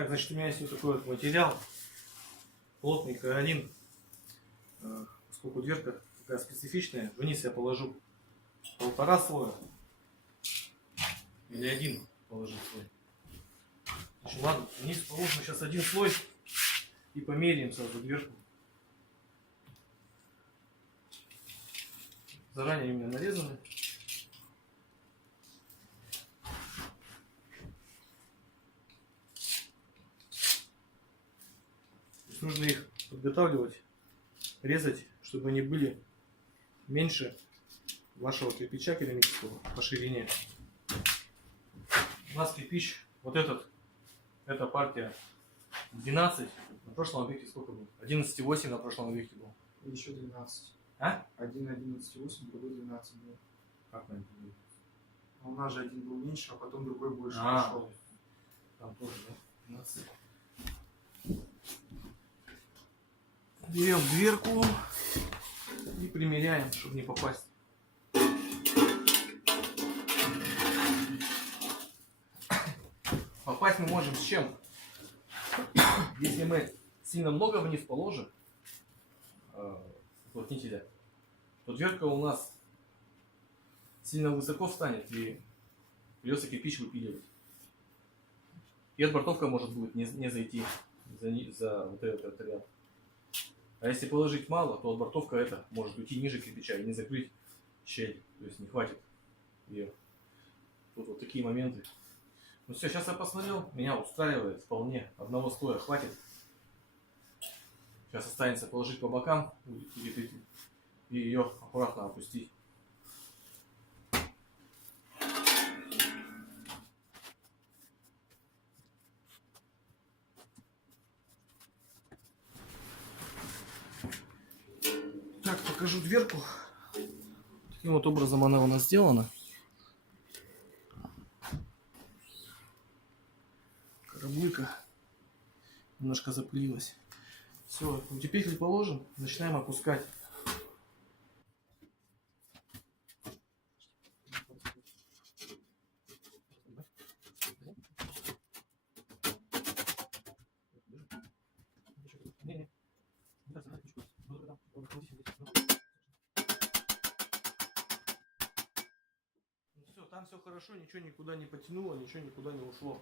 Так, значит, у меня есть вот такой вот материал. Плотный каолин. Поскольку дверка такая специфичная, вниз я положу 1,5 слоя. Или 1 положить слой. Значит, ладно, вниз положим сейчас 1 слой. И померяем сразу дверку. Заранее у меня нарезаны. Нужно их подготавливать, резать, чтобы они были меньше вашего кирпича керамического по ширине. У нас кирпич, вот эта партия 12, на прошлом объекте сколько было? 11,8 на прошлом объекте был. Еще 12. А? Один 11,8, другой 12 был. Как на это было? А у нас же один был меньше, а потом другой больше А, пошел. там тоже, да? 12. Берем дверку и примеряем, чтобы не попасть. Попасть мы можем с чем? Если мы сильно много вниз положим уплотнителя, то дверка у нас сильно высоко встанет и придется кирпич выпиливать. И отбортовка может будет не зайти за вот этот ряд. А если положить мало, то отбортовка эта может уйти ниже кирпича и не закрыть щель. То есть не хватит ее. Тут вот такие моменты. Ну все, сейчас я посмотрел, меня устраивает вполне. Одного слоя хватит. Сейчас останется положить по бокам и ее аккуратно опустить. Так, покажу дверку. Таким вот образом она у нас сделана. Карабулька немножко запылилась. Все, утеплитель положим, начинаем опускать. Все, там все хорошо, ничего никуда не потянуло, ничего никуда не ушло.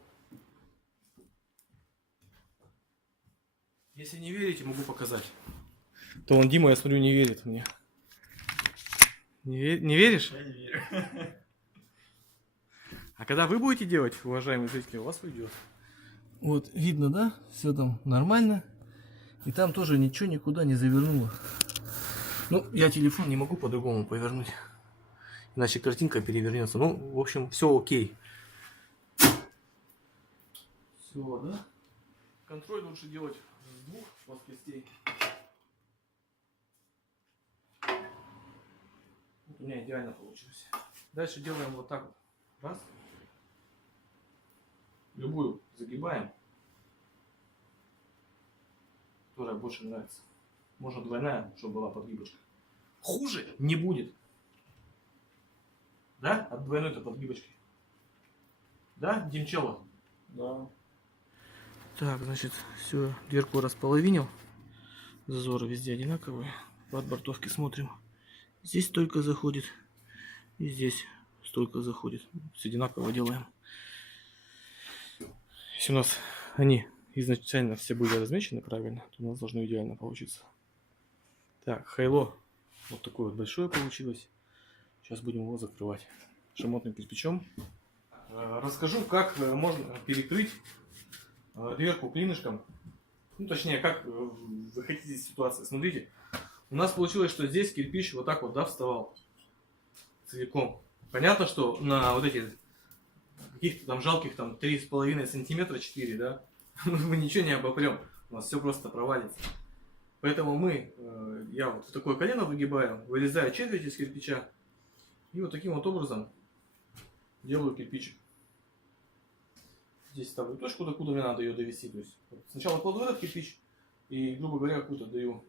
Если не верите, могу показать. То вон Дима, я смотрю, не верит мне. Не веришь? Я не верю. А когда вы будете делать, уважаемые зрители, у вас уйдет. Вот, видно, да? Все там нормально. И там тоже ничего никуда не завернуло. Ну, я телефон не могу по-другому повернуть. Иначе картинка перевернется. Ну, в общем, все окей. Все, да? Контроль лучше делать с двух плоскостей. У меня идеально получилось. Дальше делаем вот так вот. Раз. Любую загибаем. Которая больше нравится. Можно двойная, чтобы была подгибочка. Хуже не будет. Да? От двойной-то подгибочки. Да, Димчелло? Да. Так, значит, все, дверку располовинил. Зазоры везде одинаковые. По отбортовке смотрим. Здесь столько заходит. И здесь столько заходит. Все одинаково делаем. Если у нас они изначально все были размечены правильно, то у нас должно идеально получиться. Так, хайло. Вот такое вот большое получилось. Сейчас будем его закрывать шамотным кирпичом. Расскажу, как можно перекрыть дверку клинышком. Ну, точнее, как выходить из ситуации. Смотрите, у нас получилось, что здесь кирпич вот так вот, да, вставал целиком. Понятно, что на вот эти каких-то там жалких там 3,5 сантиметра, 4, да, мы ничего не обопрем. У нас все просто провалится. Поэтому я вот в такое колено выгибаю, вырезаю четверть из кирпича и вот таким вот образом делаю кирпичик. Здесь ставлю точку, докуда мне надо ее довести. То есть сначала кладу этот кирпич и, грубо говоря, какую-то даю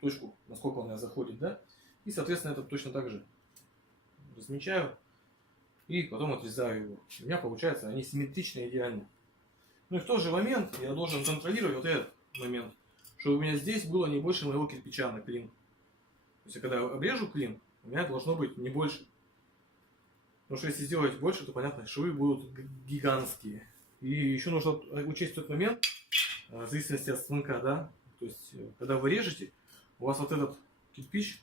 точку, насколько у меня заходит, да. И, соответственно, это точно так же размечаю и потом отрезаю его. У меня получается они симметрично, идеально. Ну, Ну и в тот же момент я должен контролировать вот этот момент, чтобы у меня здесь было не больше моего кирпича на клин. То есть, когда я обрежу клин, у меня должно быть не больше. Потому что если сделать больше, то понятно, швы будут гигантские. И еще нужно учесть тот момент, в зависимости от станка, да. То есть, когда вы режете, у вас вот этот кирпич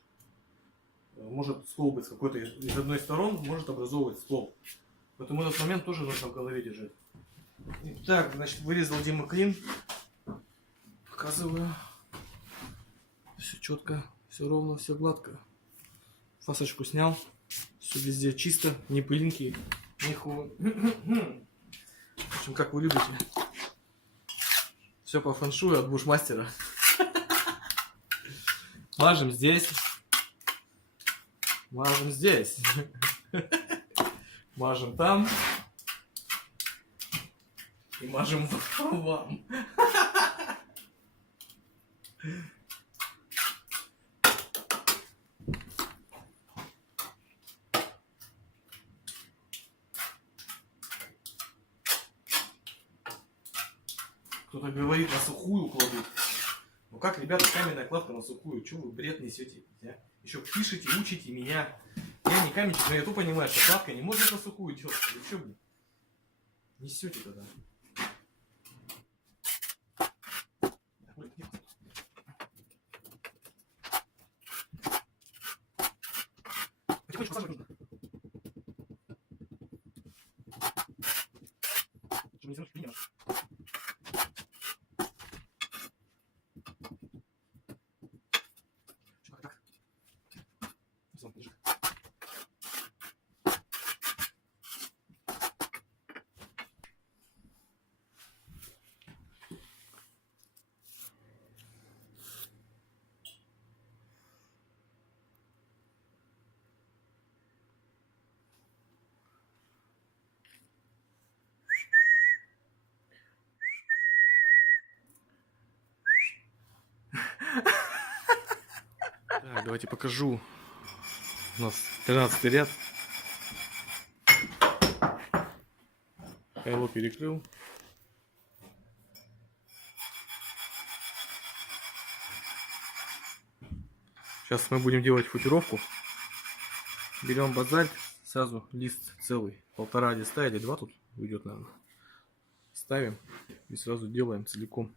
может склопать с какой-то из одной стороны, может образовывать склоп. Поэтому этот момент тоже нужно в голове держать. Так, значит, вырезал Дима клин. Показываю. Все четко, все ровно, все гладко. Фасочку снял. Все везде чисто, ни пылинки, ни ху. В общем, как вы любите. Все по фэншую от бушмастера. Мажем здесь. Мажем здесь. Мажем там. И мажем вам. Кто-то говорит, на сухую кладут. Ну как, ребята, каменная кладка на сухую? Чего вы бред несете? А? Еще пишите, учите меня. Я не каменщик, но я тупо понимаю, что кладка не может на сухую делать. Вы что, блин? Несете тогда? Потихонечку посаживать нужно. Чтобы не заносить клинер. Так, давайте покажу. У нас 13 ряд. Хайло перекрыл. Сейчас мы будем делать футировку. Берем базальт, сразу лист целый, 1,5 листа или 2 тут уйдет, наверное. Ставим и сразу делаем целиком.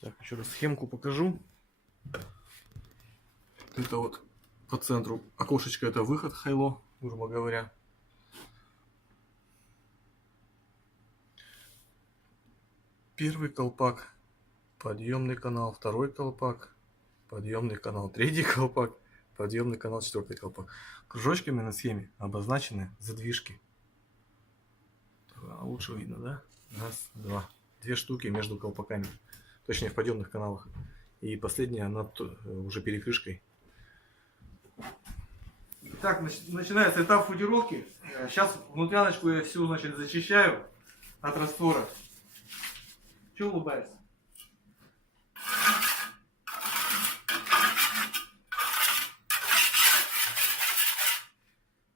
Так, еще раз схемку покажу. Это вот по центру окошечко, это выход хайло, грубо говоря. Первый колпак, подъемный канал, второй колпак, подъемный канал, третий колпак, подъемный канал, четвертый колпак. Кружочками на схеме обозначены задвижки. Лучше видно, да? Раз, два. 2 штуки между колпаками. Точнее, в подъемных каналах. И последняя над уже перекрышкой. Так, начинается этап футировки. Сейчас внутряночку я всю, значит, зачищаю от раствора. Чего улыбаешься?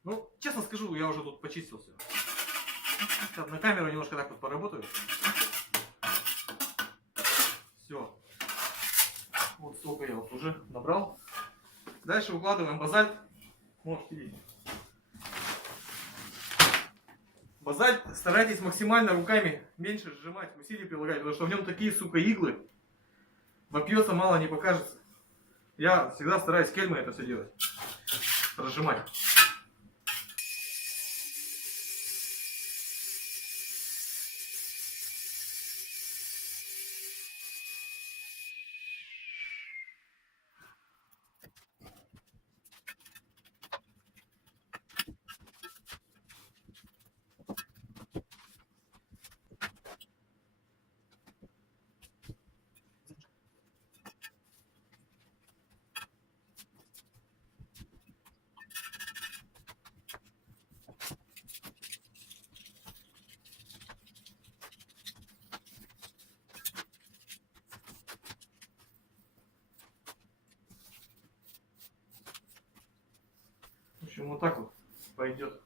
Ну, честно скажу, я уже тут почистился. Сейчас на камеру немножко так вот поработаю. Все. Вот столько я вот уже набрал. Дальше укладываем базальт. Можете видеть. Базальт старайтесь максимально руками меньше сжимать, усилий прилагать, потому что в нем такие, сука, иглы. Вопьется, мало не покажется. Я всегда стараюсь кельмой это все делать. Разжимать. общем, вот так вот пойдет.